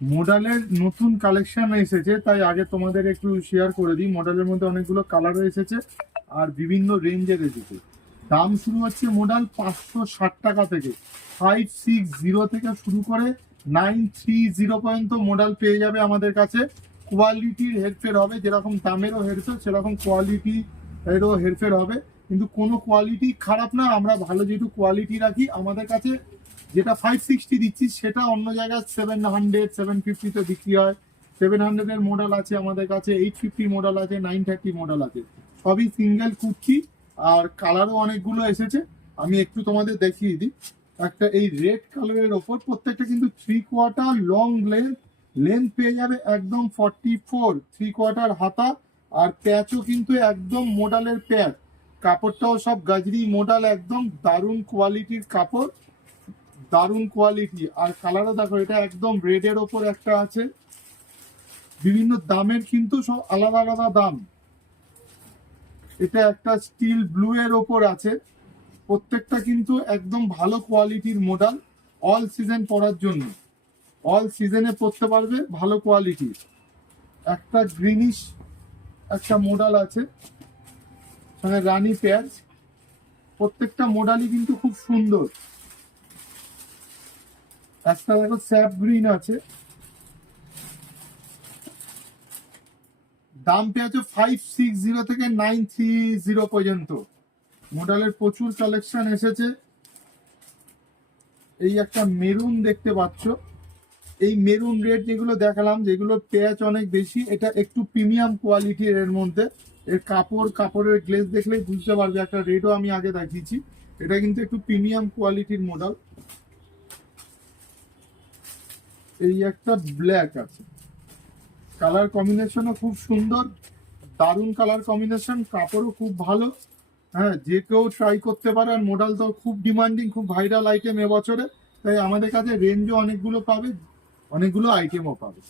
মডেলের নতুন কালেকশন এসেছে, তাই আগে তোমাদের একটু শেয়ার করে দিই। মডেলের মধ্যে অনেকগুলো কালার এসেছে আর বিভিন্ন রেঞ্জের এসেছে। দাম শুরু হচ্ছে মডেল 560 টাকা থেকে, 560 থেকে শুরু করে 930 পর্যন্ত মডেল পেয়ে যাবে আমাদের কাছে। কোয়ালিটির হেরফের হবে, যেরকম দামেরও হেরফের সেরকম কোয়ালিটি এরও হেরফের হবে, কিন্তু কোনো কোয়ালিটি খারাপ না। আমরা ভালো যেহেতু কোয়ালিটি রাখি, আমাদের কাছে যেটা 560 দিচ্ছি সেটা অন্য জায়গায় 700 750 বিক্রি হয়। 700 মডেল আছে আমাদের কাছে, 850 মডেল আছে, 930 মডেল আছে। সবই সিঙ্গেল কুর্তি, আর কালারও অনেকগুলো এসেছে। আমি একটু তোমাদের দেখিয়ে দিই। একটা এই রেড কালারের ওপর, প্রত্যেকটা কিন্তু 3/4 লং লেন্থ পেয়ে যাবে একদম 44, 3/4 হাতা। আর প্যাচও কিন্তু একদম মডেলের প্যাচ, কাপড়টাও সব গাজরি মডেল, একদম দারুণ কোয়ালিটির কাপড়, দারুণ কোয়ালিটি। আর কালারও দেখো, এটা একদম রেডের ওপর একটা আছে। বিভিন্ন দামের কিন্তু সব আলাদা আলাদা দাম। এটা একটা স্টিল ব্লু এর ওপর আছে। প্রত্যেকটা কিন্তু একদম ভালো কোয়ালিটির মডেল, অল সিজন পরার জন্য, অল সিজনে পরতে পারবে, ভালো কোয়ালিটির। একটা গ্রিনিশ একটা মডেল আছে, মানে রানী প্যাচ। প্রত্যেকটা মডেলই কিন্তু খুব সুন্দর। একটা দেখো স্যাপ গ্রিন আছে, দাম পেয়েছে 560 থেকে 930 পর্যন্ত। মডেলের প্রচুর কালেকশন এসেছে। এই একটা মেরুন দেখতে পাচ্ছ, এই মেরুন রেড যেগুলো দেখালাম, যেগুলো প্যাচ অনেক বেশি, এটা একটু প্রিমিয়াম কোয়ালিটির। এর মধ্যে এর কাপড়ের গ্লেজ দেখলেই বুঝতে পারবে। একটা রেডও আমি আগে দেখিয়েছি, এটা কিন্তু একটু প্রিমিয়াম কোয়ালিটির মডেল। এই একটা ব্ল্যাক আছে, কালার কম্বিনেশনও খুব সুন্দর, দারুণ কালার কম্বিনেশন, কাপড়ও খুব ভালো। হ্যাঁ, যে কেউ ট্রাই করতে পারে। আর মডেল তো খুব ডিমান্ডিং, খুব ভাইরাল আইটেম এবছরে, তাই আমাদের কাছে রেঞ্জও অনেকগুলো পাবে, অনেকগুলো আইটেমও পাবে।